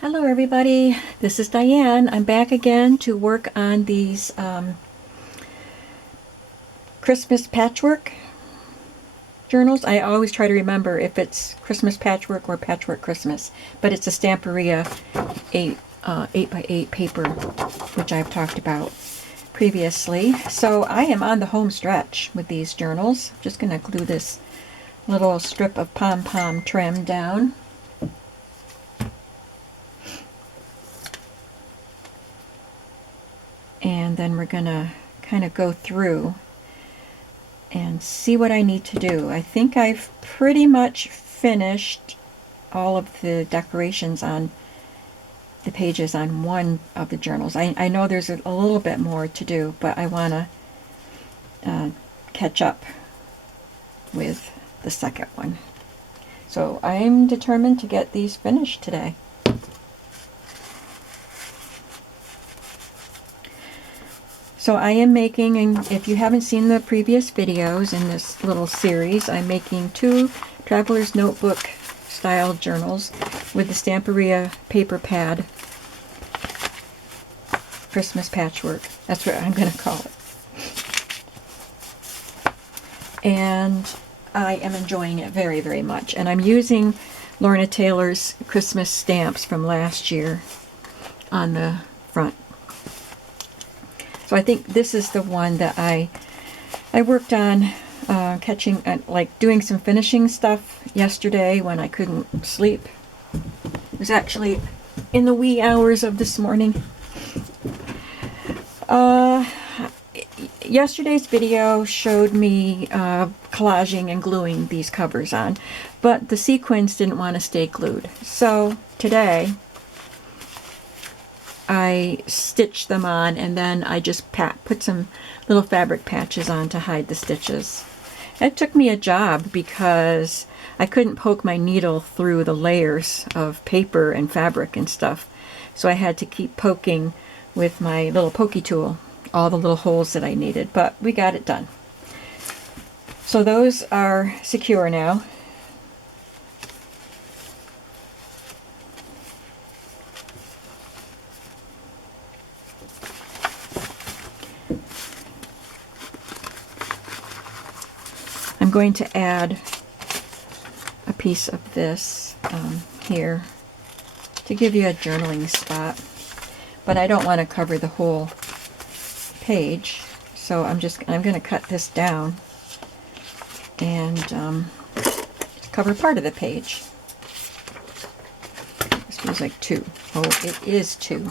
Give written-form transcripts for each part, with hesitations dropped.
Hello everybody, this is Diane. I'm back again to work on these Christmas patchwork journals. I always try to remember if it's Christmas patchwork or patchwork Christmas, but it's a Stamperia 8x8 paper, which I've talked about previously. So I am on the home stretch with these journals. Just going to glue this little strip of pom-pom trim down. And then we're going to kind of go through and see what I need to do. I think I've pretty much finished all of the decorations on the pages on one of the journals. I know there's a little bit more to do, but I want to catch up with the second one. So I'm determined to get these finished today. So I am making, and if you haven't seen the previous videos in this little series, I'm making two Traveler's Notebook style journals with the Stamperia paper pad Christmas patchwork. That's what I'm going to call it. And I am enjoying it very, very much. And I'm using Lorna Taylor's Christmas stamps from last year on the front. So I think this is the one that I worked on catching, like doing some finishing stuff yesterday when I couldn't sleep. It was actually in the wee hours of this morning. Yesterday's video showed me collaging and gluing these covers on, but the sequins didn't want to stay glued. So today I stitched them on, and then I just put some little fabric patches on to hide the stitches. It took me a job because I couldn't poke my needle through the layers of paper and fabric and stuff. So I had to keep poking with my little pokey tool all the little holes that I needed, but we got it done. So those are secure now. I'm going to add a piece of this here to give you a journaling spot, but I don't want to cover the whole page, so I'm going to cut this down and cover part of the page. This feels like two. Oh, it is two.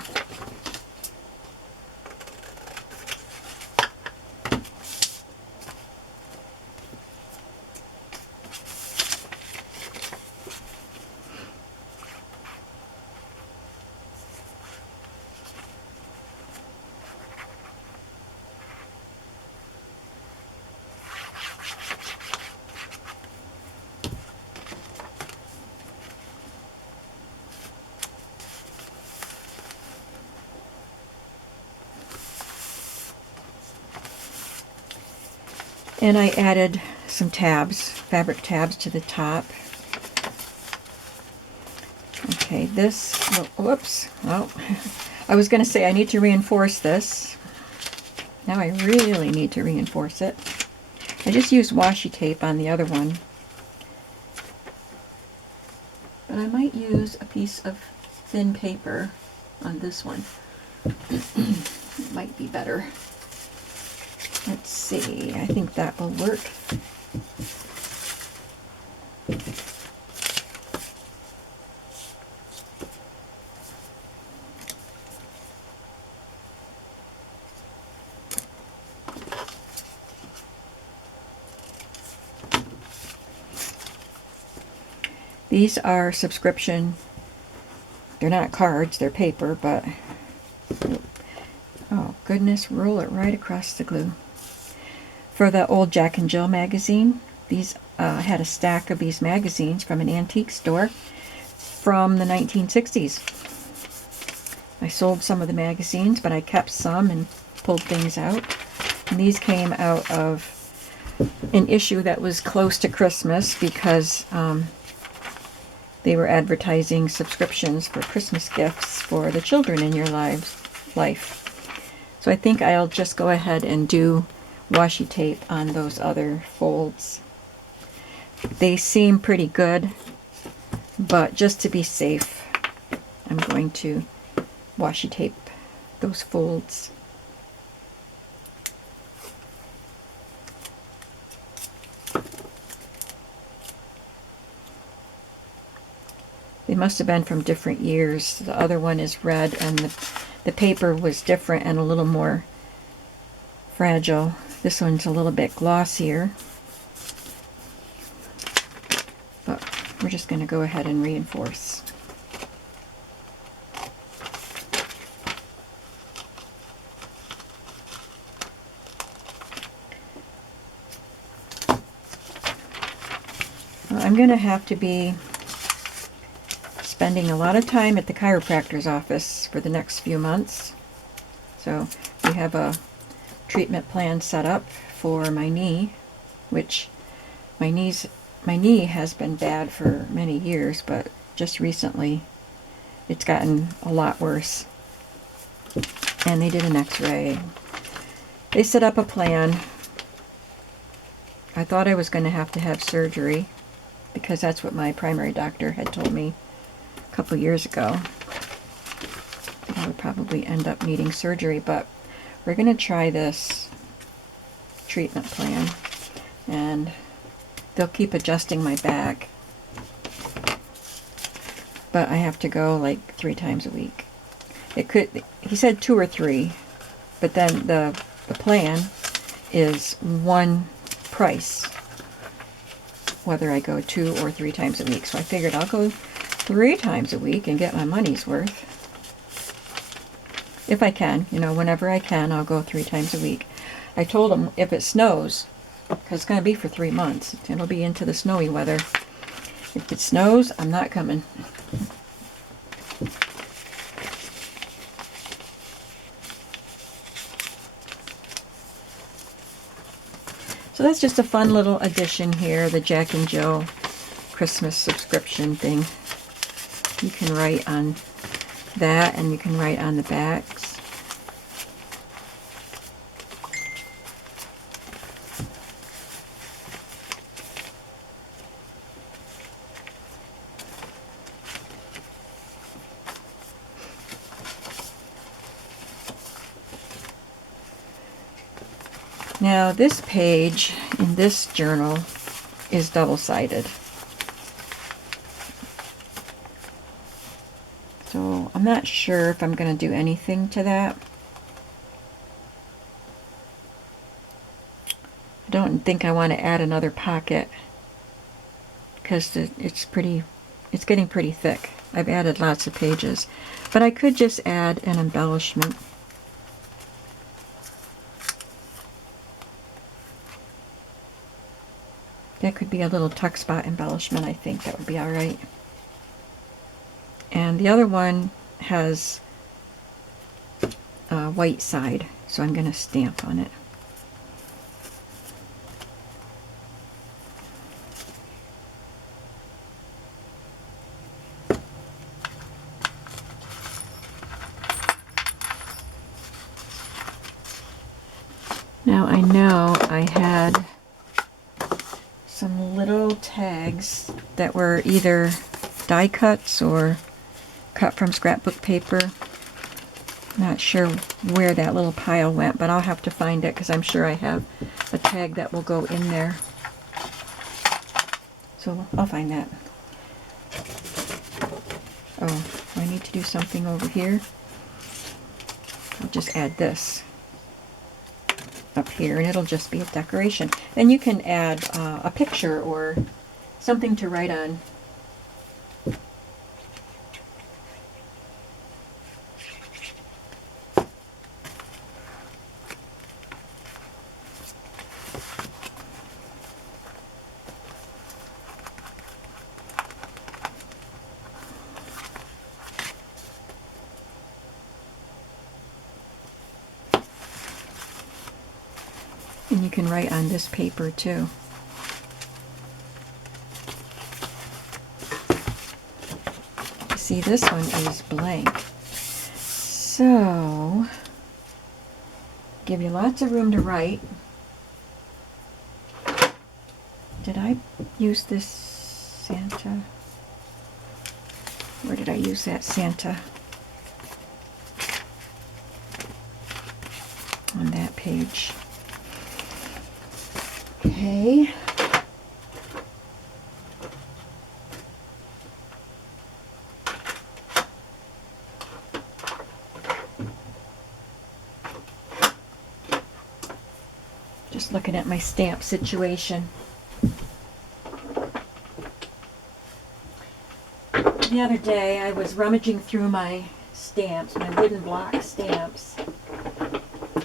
And I added some tabs, fabric tabs to the top. Okay, this, whoops, oh, I was going to say I need to reinforce this. Now I really need to reinforce it. I just used washi tape on the other one. But I might use a piece of thin paper on this one. It might be better. Let's see, I think that will work. These are subscription. They're not cards, they're paper, but oh goodness, roll it right across the glue. For the old Jack and Jill magazine, these had a stack of these magazines from an antique store from the 1960s. I sold some of the magazines, but I kept some and pulled things out. And these came out of an issue that was close to Christmas because they were advertising subscriptions for Christmas gifts for the children in your life. So I think I'll just go ahead and do washi tape on those other folds. They seem pretty good, but just to be safe, I'm going to washi tape those folds. They must have been from different years. The other one is red, and the paper was different and a little more fragile. This one's a little bit glossier. But we're just going to go ahead and reinforce. I'm going to have to be spending a lot of time at the chiropractor's office for the next few months. So we have a treatment plan set up for my knee, which my knee has been bad for many years, but just recently it's gotten a lot worse. And they did an x-ray. They set up a plan. I thought I was going to have surgery because that's what my primary doctor had told me a couple years ago. I would probably end up needing surgery, but we're going to try this treatment plan, and they'll keep adjusting my back, but I have to go like 3 times a week. He said 2 or 3, but then the plan is one price whether I go 2 or 3 times a week. So I figured I'll go 3 times a week and get my money's worth. If I can, whenever I can, I'll go 3 times a week. I told him if it snows, because it's going to be for 3 months, it'll be into the snowy weather. If it snows, I'm not coming. So that's just a fun little addition here, the Jack and Jill Christmas subscription thing. You can write on that, and you can write on the backs. Now this page in this journal is double-sided. So I'm not sure if I'm going to do anything to that. I don't think I want to add another pocket because it's getting pretty thick. I've added lots of pages, but I could just add an embellishment. That could be a little tuck spot embellishment. I think that would be all right. And the other one has a white side, so I'm going to stamp on it. Now I know I had some little tags that were either die cuts or cut from scrapbook paper. Not sure where that little pile went, but I'll have to find it because I'm sure I have a tag that will go in there. So I'll find that. Oh, I need to do something over here. I'll just add this up here, and it'll just be a decoration. Then you can add a picture or something to write on. And you can write on this paper too. see, this one is blank. So, give you lots of room to write. Did I use this Santa? Where did I use that Santa? On that page. Okay. Just looking at my stamp situation. The other day I was rummaging through my stamps, my wooden block stamps,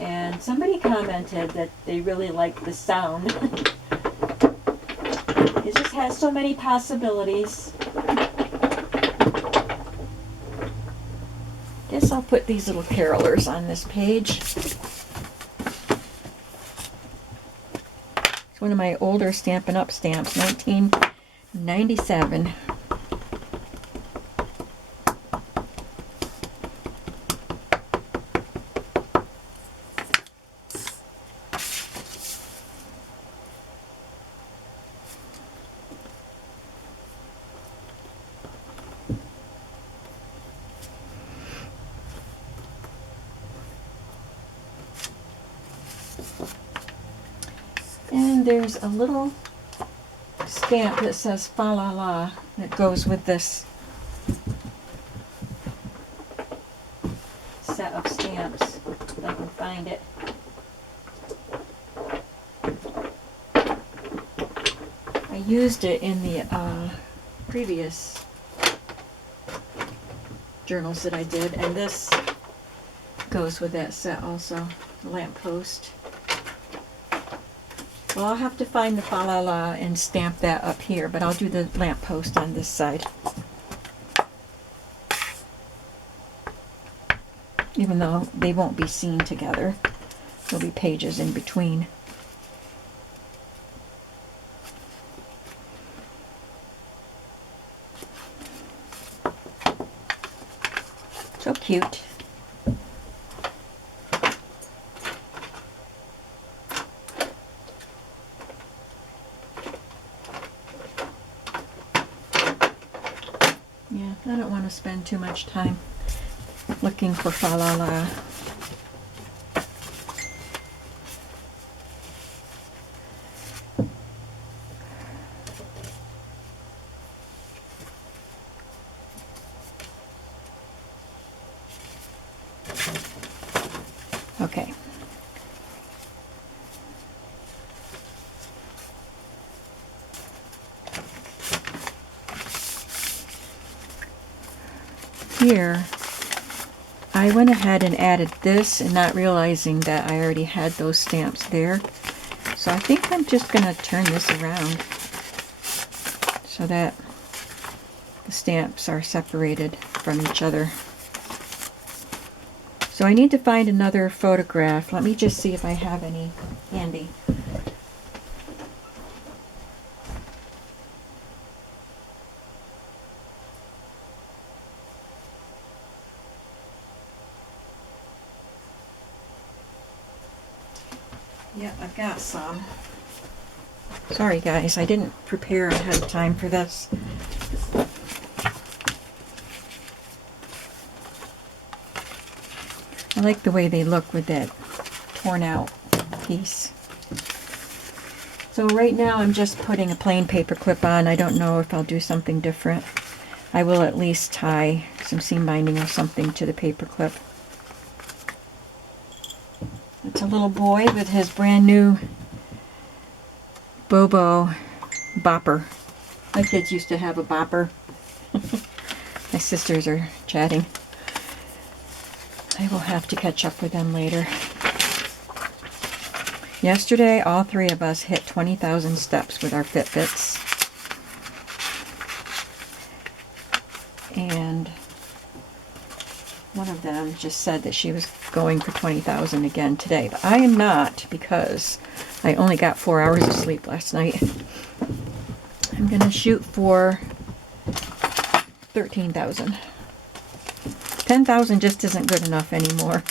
and somebody commented that they really liked the sound. It just has so many possibilities. Guess I'll put these little carolers on this page. It's one of my older Stampin' Up! Stamps, 1997. And there's a little stamp that says fa la la that goes with this set of stamps, if I can find it. I used it in the previous journals that I did, and this goes with that set also, the lamppost. Well, I'll have to find the fa la la and stamp that up here, but I'll do the lamppost on this side. Even though they won't be seen together, there'll be pages in between. So cute. Yeah, I don't want to spend too much time looking for fa la la. Okay. Here, I went ahead and added this and not realizing that I already had those stamps there. So I think I'm just going to turn this around so that the stamps are separated from each other. So I need to find another photograph. Let me just see if I have any handy. Yeah, I've got some. Sorry guys, I didn't prepare ahead of time for this. I like the way they look with that torn out piece. So right now I'm just putting a plain paper clip on. I don't know if I'll do something different. I will at least tie some seam binding or something to the paper clip. It's a little boy with his brand new Bobo bopper. My kids used to have a bopper. My sisters are chatting. I will have to catch up with them later. Yesterday, all three of us hit 20,000 steps with our Fitbits. And one of them just said that she was going for 20,000 again today. But I am not, because I only got 4 hours of sleep last night. I'm going to shoot for 13,000. 10,000 just isn't good enough anymore,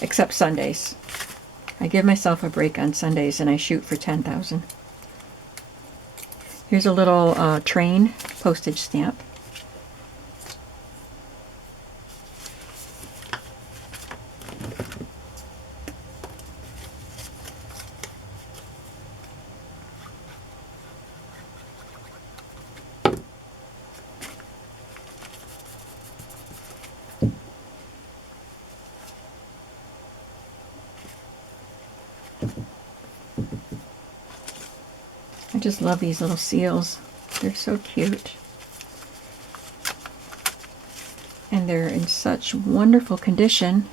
except Sundays. I give myself a break on Sundays and I shoot for 10,000. Here's a little train postage stamp. I just love these little seals. They're so cute. And they're in such wonderful condition,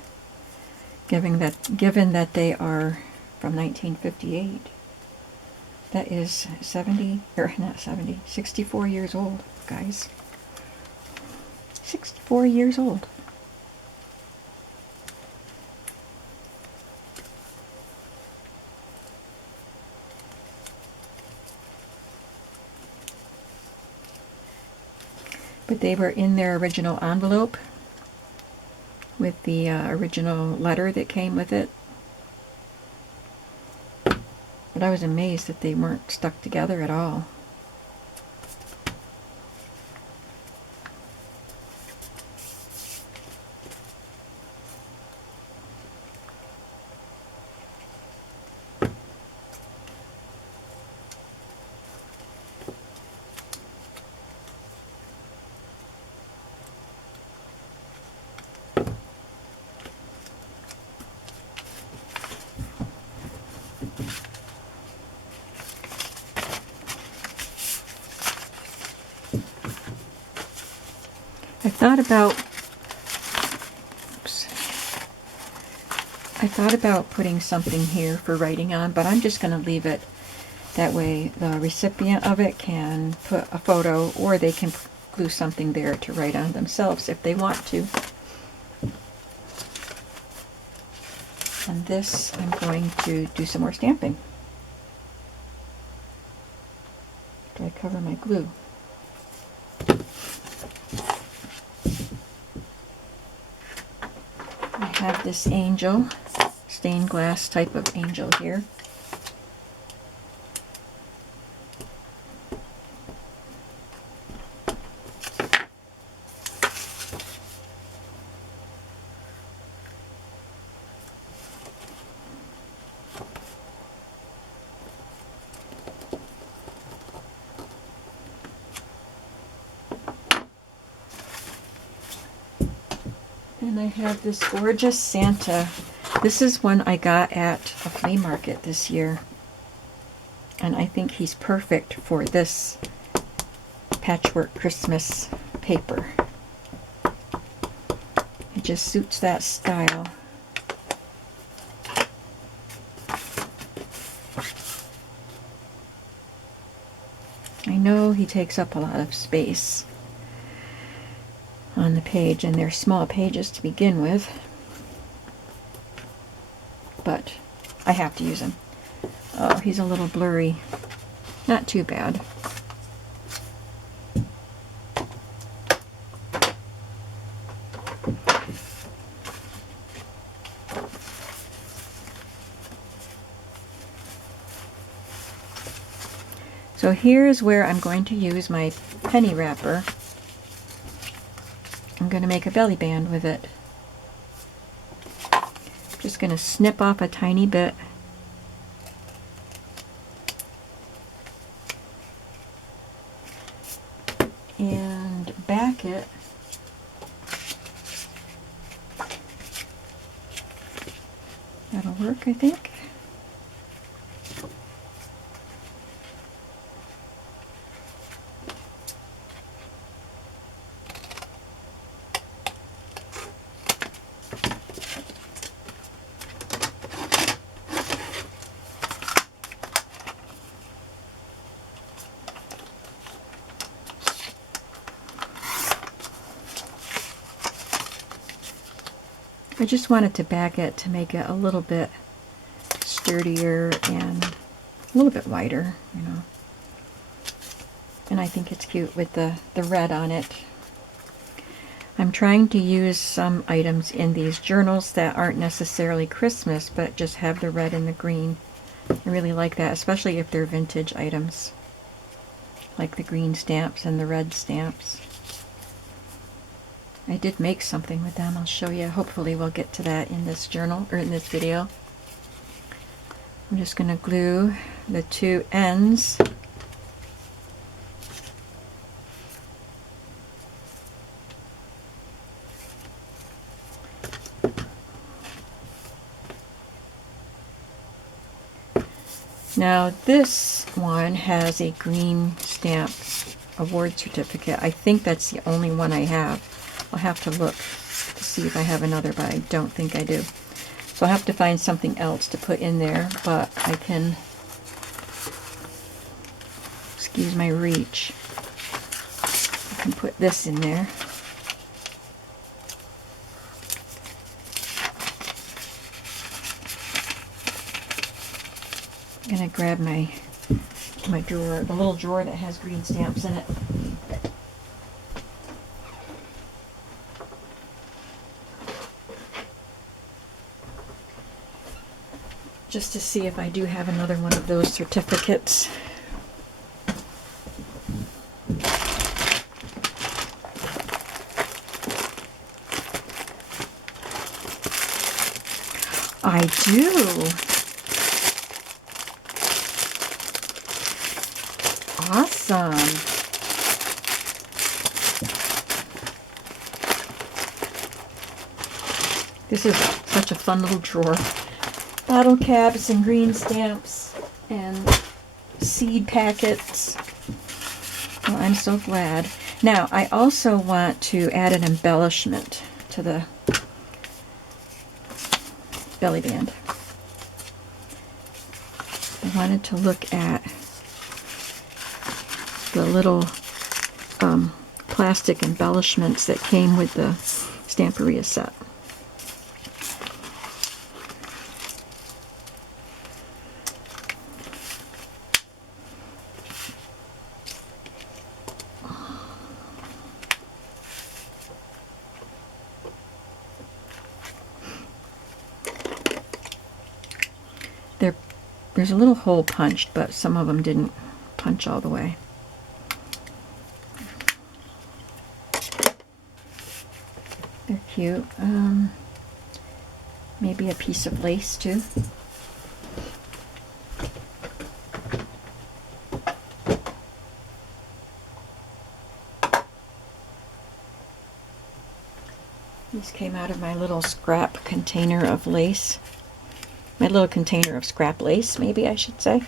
given that they are from 1958. That is 70, or not 70, 64 years old, guys. 64 years old. But they were in their original envelope with the original letter that came with it. But I was amazed that they weren't stuck together at all. I thought about putting something here for writing on, but I'm just going to leave it that way. The recipient of it can put a photo, or they can glue something there to write on themselves if they want to. And this, I'm going to do some more stamping. After I cover my glue. I have this angel, stained glass type of angel here. And I have this gorgeous Santa. This is one I got at a flea market this year. And I think he's perfect for this Patchwork Christmas paper. It just suits that style. I know he takes up a lot of space on the page, and they're small pages to begin with, but I have to use him. Oh, he's a little blurry. Not too bad. So here's where I'm going to use my penny wrapper. I'm going to make a belly band with it. Just going to snip off a tiny bit. And back it. That'll work, I think. I just wanted to back it to make it a little bit sturdier and a little bit wider, you know. And I think it's cute with the red on it. I'm trying to use some items in these journals that aren't necessarily Christmas, but just have the red and the green. I really like that, especially if they're vintage items, like the green stamps and the red stamps. I did make something with them. I'll show you. Hopefully we'll get to that in this journal, or in this video. I'm just going to glue the two ends. Now this one has a green stamp award certificate. I think that's the only one I have. I'll have to look to see if I have another, but I don't think I do. So I'll have to find something else to put in there, but I can, excuse my reach, I can put this in there. I'm going to grab my drawer, the little drawer that has green stamps in it. Just to see if I do have another one of those certificates. I do. Awesome. This is such a fun little drawer. Bottle caps and green stamps and seed packets. Well, I'm so glad. Now, I also want to add an embellishment to the belly band. I wanted to look at the little plastic embellishments that came with the Stamperia set. There's a little hole punched, but some of them didn't punch all the way. They're cute. Maybe a piece of lace too. These came out of my little scrap container of lace. My little container of scrap lace, maybe I should say.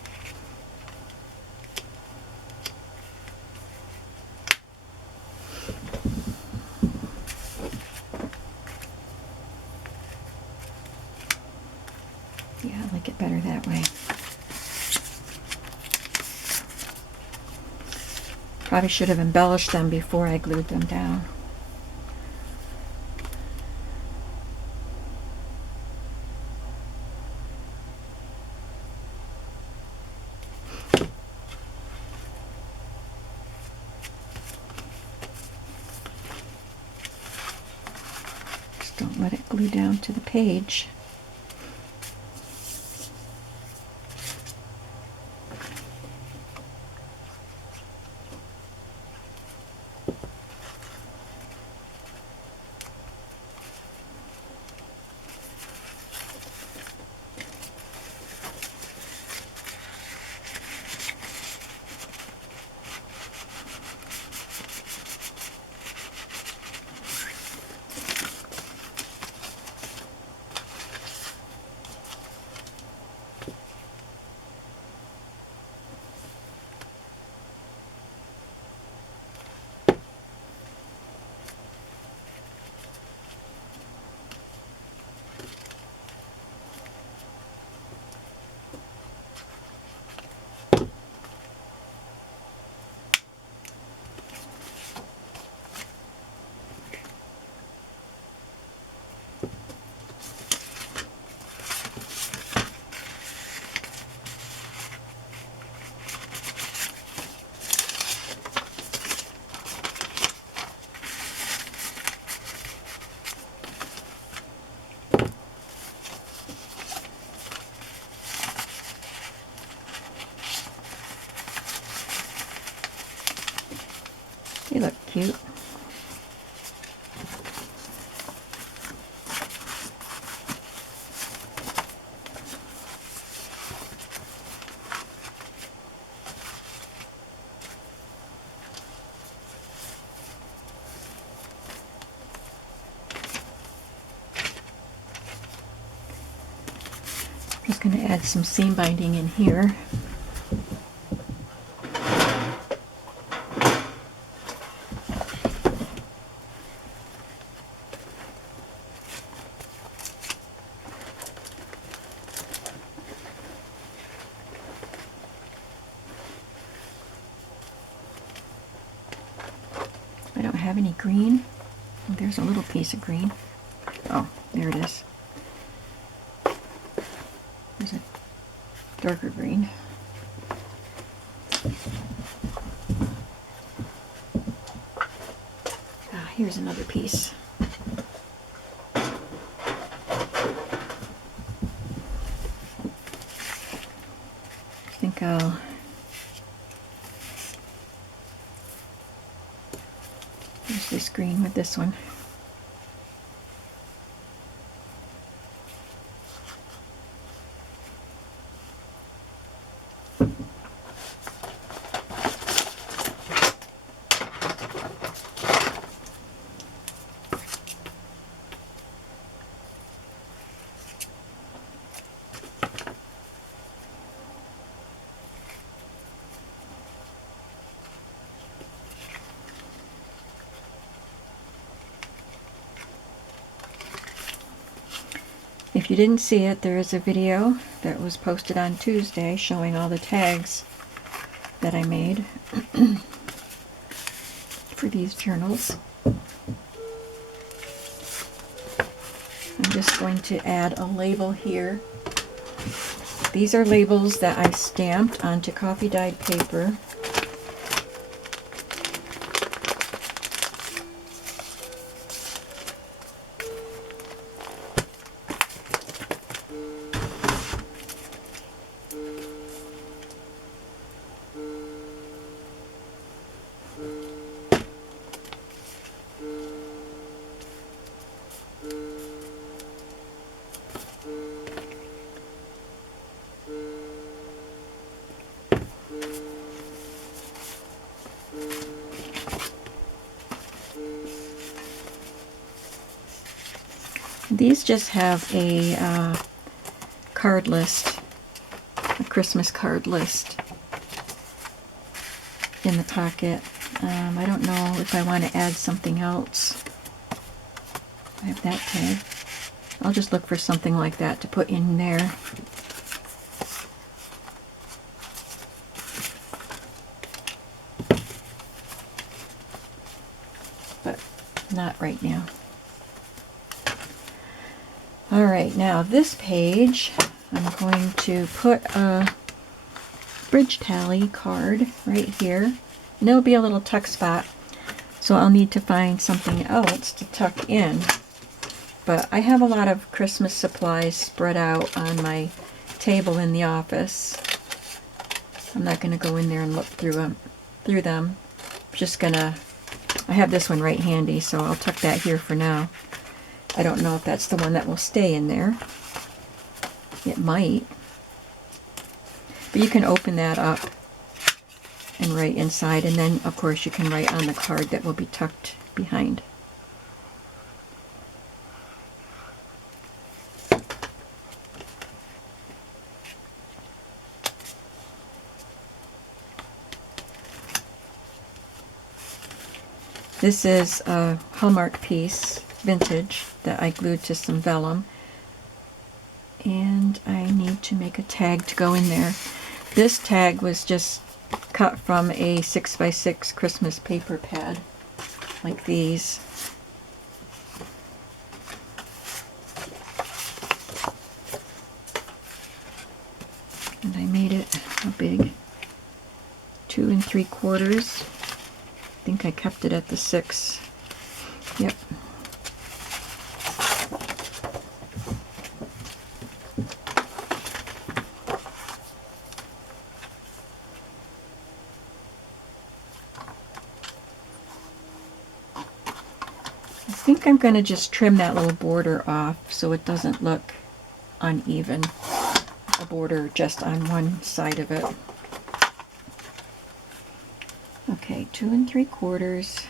Yeah, I like it better that way. Probably should have embellished them before I glued them down. Don't let it glue down to the page. cute. Just going to add some seam binding in here. I don't have any green. Oh, there's a little piece of green. Oh, there it is. There's a darker green. Ah, here's another piece. I think I'll use this green with this one. If you didn't see it, there is a video that was posted on Tuesday showing all the tags that I made for these journals. I'm just going to add a label here. These are labels that I stamped onto coffee dyed paper. These just have a card list, a Christmas card list in the pocket. I don't know if I want to add something else. I have that tag. I'll just look for something like that to put in there. But not right now. Alright, now this page, I'm going to put a bridge tally card right here. And there'll be a little tuck spot, so I'll need to find something else to tuck in. But I have a lot of Christmas supplies spread out on my table in the office. I'm not going to go in there and look through them. I'm just going to, I have this one right handy, so I'll tuck that here for now. I don't know if that's the one that will stay in there. It might. But you can open that up and write inside, and then of course you can write on the card that will be tucked behind. This is a Hallmark piece, vintage, that I glued to some vellum. And I need to make a tag to go in there. This tag was just cut from a 6x6 Christmas paper pad, like these. And I made it, how big? 2 3/4. I think I kept it at the 6. Yep. think I'm going to just trim that little border off so it doesn't look uneven, a border just on one side of it. Okay, 2 3/4.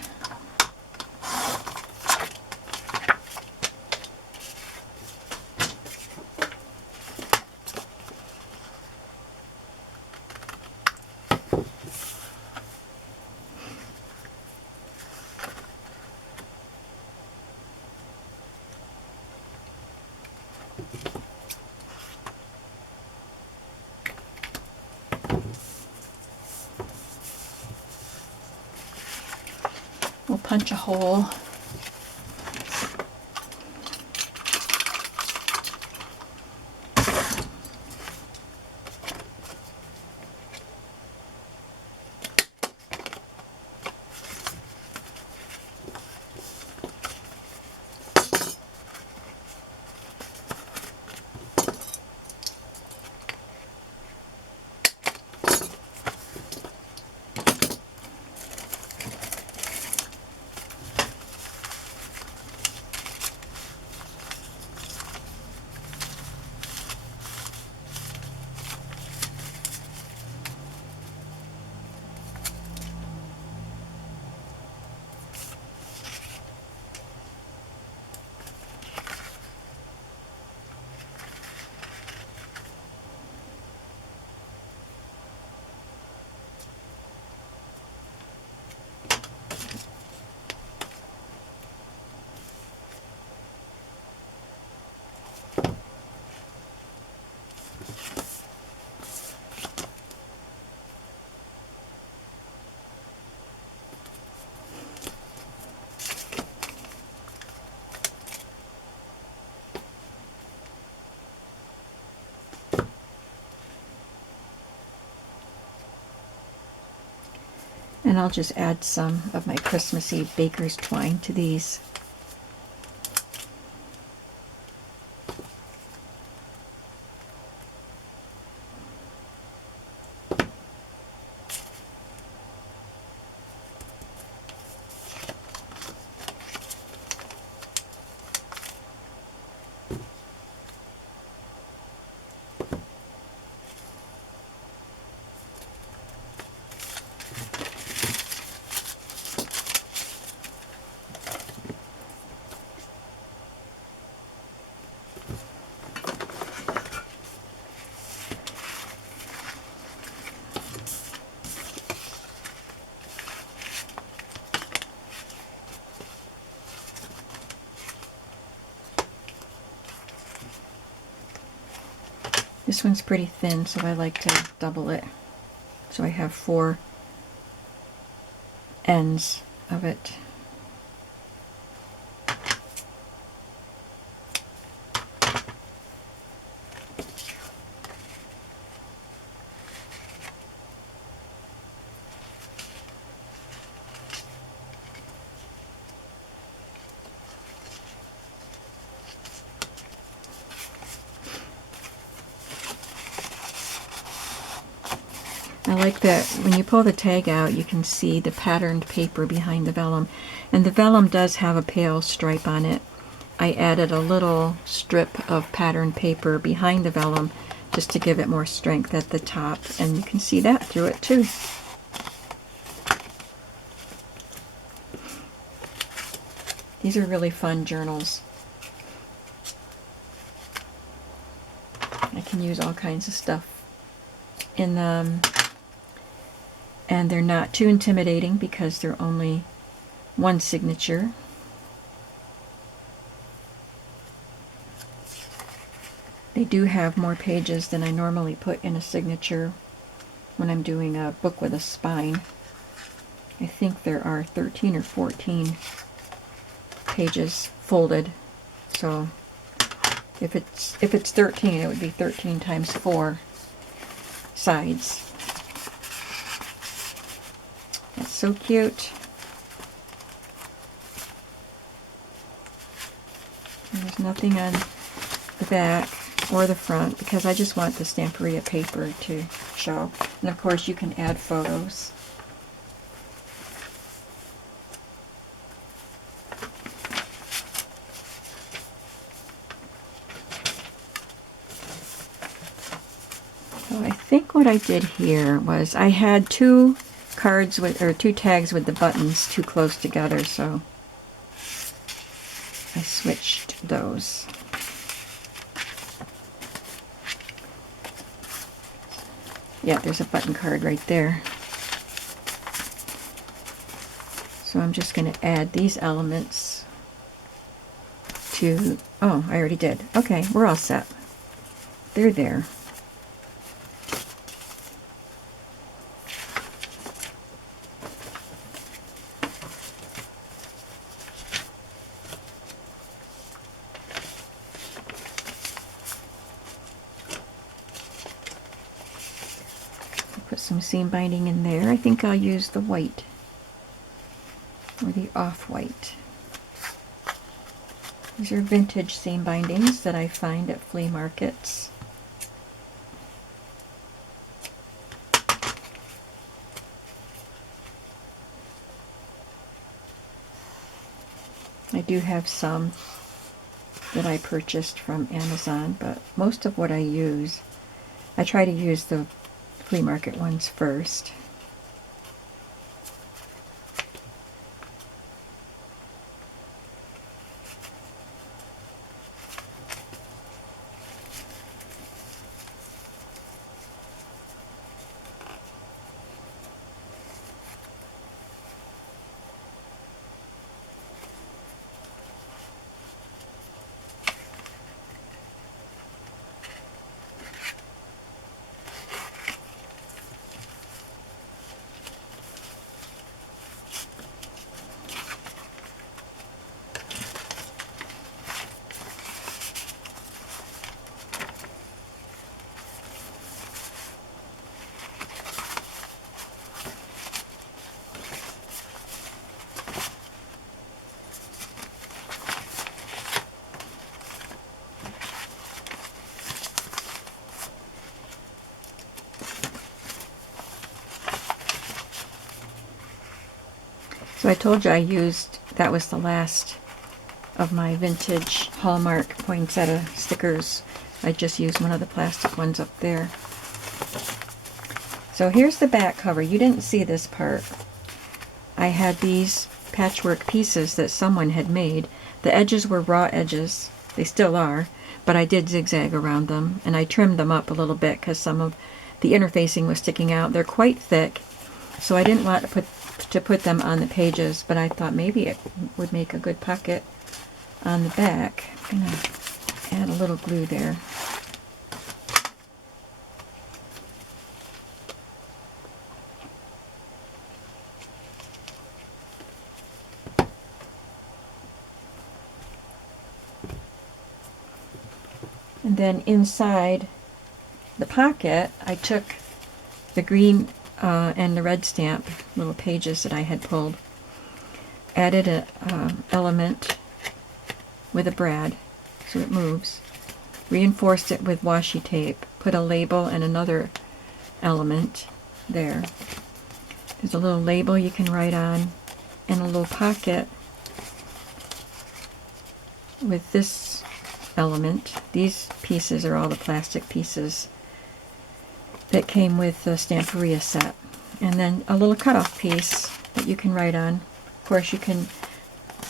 We'll punch a hole. And I'll just add some of my Christmassy baker's twine to these. This one's pretty thin, so I like to double it. So I have 4 ends of it. I like that when you pull the tag out, you can see the patterned paper behind the vellum. And the vellum does have a pale stripe on it. I added a little strip of patterned paper behind the vellum just to give it more strength at the top. And you can see that through it too. These are really fun journals. I can use all kinds of stuff in them. And they're not too intimidating because they're only one signature. They do have more pages than I normally put in a signature when I'm doing a book with a spine. I think there are 13 or 14 pages folded. So if it's 13, it would be 13 times 4 sides. That's so cute. And there's nothing on the back or the front because I just want the Stamperia paper to show. And of course you can add photos. I think what I did here was I had two cards with, or two tags with the buttons too close together, so I switched those. Yeah, there's a button card right there. So I'm just going to add these elements to, oh, I already did. Okay, we're all set. They're there. Put some seam binding in there. I think I'll use the white or the off-white. These are vintage seam bindings that I find at flea markets. I do have some that I purchased from Amazon, but most of what I use, I try to use the flea market ones first. So I told you I used, that was the last of my vintage Hallmark poinsettia stickers. I just used one of the plastic ones up there. So here's the back cover. You didn't see this part. I had these patchwork pieces that someone had made. The edges were raw edges. They still are, but I did zigzag around them, and I trimmed them up a little bit because some of the interfacing was sticking out. They're quite thick, so I didn't want to put them on the pages, but I thought maybe it would make a good pocket on the back. I'm going to add a little glue there. And then inside the pocket, I took the green and the red stamp little pages that I had pulled, added an element with a brad so it moves, reinforced it with washi tape, put a label and another element there. There's a little label you can write on, and a little pocket with this element. These pieces are all the plastic pieces that came with the Stamperia set. And then a little cutoff piece that you can write on. Of course, you can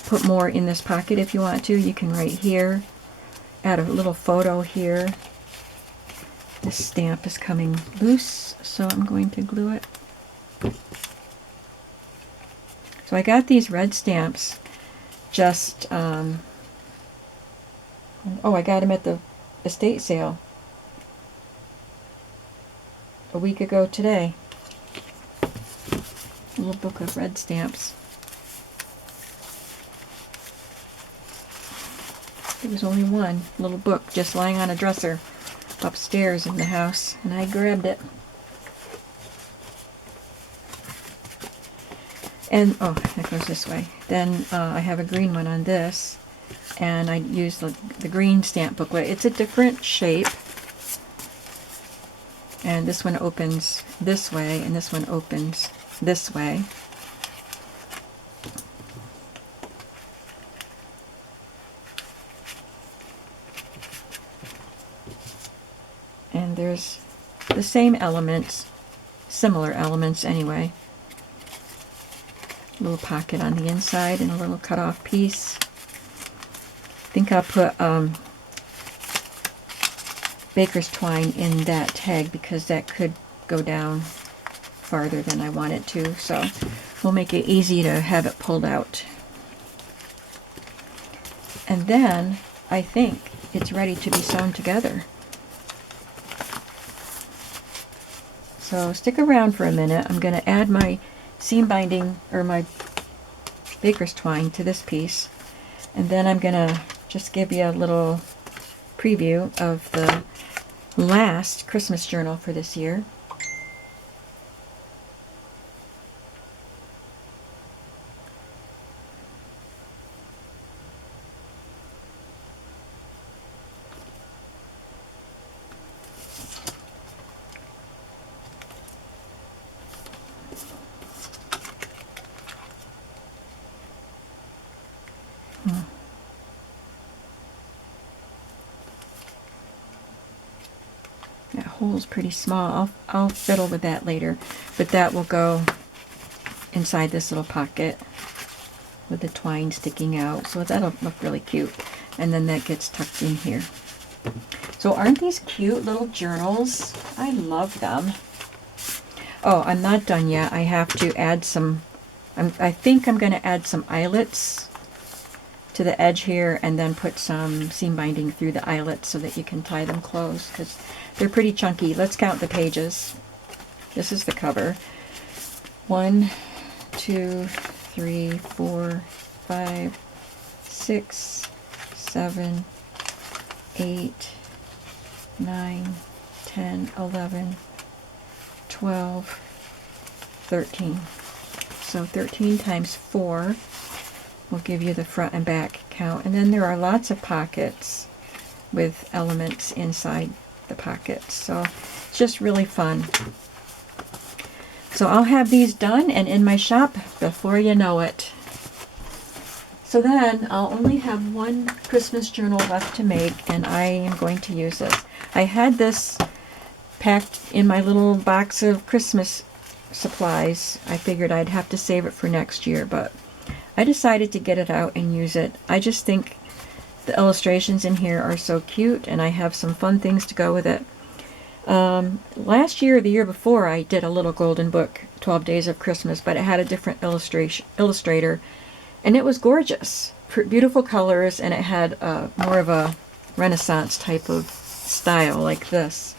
put more in this pocket if you want to. You can write here, add a little photo here. This stamp is coming loose, so I'm going to glue it. So I got these red stamps just, oh, I got them at the estate sale a week ago today. A little book of red stamps. There was only one little book just lying on a dresser upstairs in the house, and I grabbed it. And, oh, that goes this way. Then I have a green one on this, and I use the green stamp booklet. It's a different shape. And this one opens this way, and this one opens this way. And there's the same elements, similar elements anyway. A little pocket on the inside and a little cut off piece. I think I'll put baker's twine in that tag because that could go down farther than I want it to, so we'll make it easy to have it pulled out. And then I think it's ready to be sewn together. So stick around for a minute. I'm going to add my seam binding, or my baker's twine, to this piece, and then I'm going to just give you a little preview of the last Christmas journal for this year. That hole's pretty small. I'll fiddle with that later, but that will go inside this little pocket with the twine sticking out, so that'll look really cute. And then that gets tucked in here. So aren't these cute little journals? I love them. Oh, I'm not done yet. I have to add some, I think I'm going to add some eyelets to the edge here, and then put some seam binding through the eyelets so that you can tie them closed, because they're pretty chunky. Let's count the pages. This is the cover. 1, 2, 3, 4, 5, 6, 7, 8, 9, 10, 11, 12, 13. So 13 times 4 will give you the front and back count. And then there are lots of pockets with elements inside the pockets. So it's just really fun. So I'll have these done and in my shop before you know it. So then I'll only have one Christmas journal left to make, and I am going to use this. I had this packed in my little box of Christmas supplies. I figured I'd have to save it for next year, but I decided to get it out and use it. I just think the illustrations in here are so cute, and I have some fun things to go with it. Last year, or the year before, I did a little golden book, 12 Days of Christmas, but it had a different illustrator, and it was gorgeous. Beautiful colors, and it had more of a Renaissance type of style like this.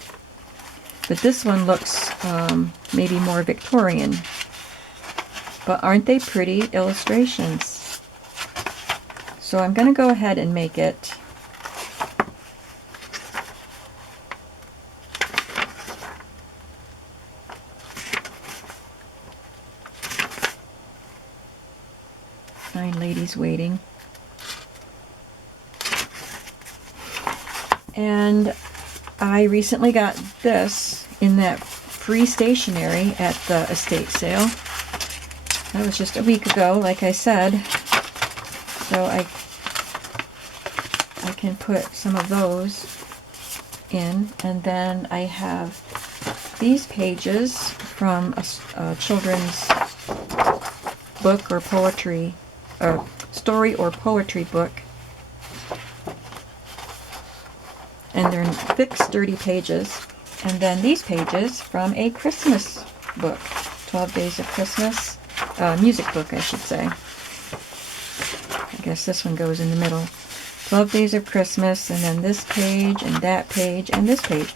But this one looks maybe more Victorian. But aren't they pretty illustrations? So I'm going to go ahead and make it. Nine ladies waiting. And I recently got this in that free stationery at the estate sale. That was just a week ago, like I said. So I can put some of those in. And then I have these pages from a children's book or poetry, or story or poetry book. And they're thick, sturdy pages. And then these pages from a Christmas book, 12 Days of Christmas. Music book, I should say. I guess this one goes in the middle. 12 Days of Christmas, and then this page, and that page, and this page.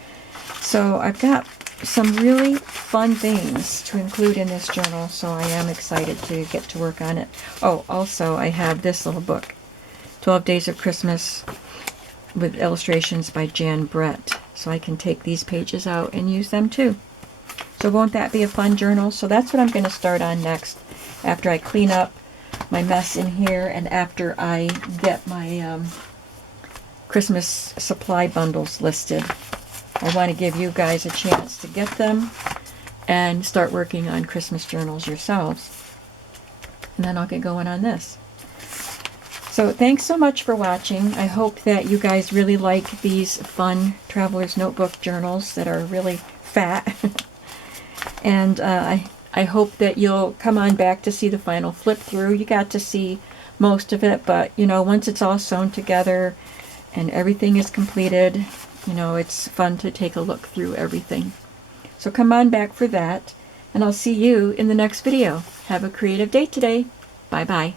So I've got some really fun things to include in this journal, so I am excited to get to work on it. Oh, also I have this little book, 12 Days of Christmas, with illustrations by Jan Brett. So I can take these pages out and use them too. So won't that be a fun journal? So that's what I'm going to start on next, after I clean up my mess in here and after I get my Christmas supply bundles listed. I want to give you guys a chance to get them and start working on Christmas journals yourselves. And then I'll get going on this. So thanks so much for watching. I hope that you guys really like these fun Traveler's Notebook journals that are really fat. And I hope that you'll come on back to see the final flip through. You got to see most of it, but you know, once it's all sewn together and everything is completed, you know, it's fun to take a look through everything. So come on back for that, and I'll see you in the next video. Have a creative day today. Bye bye.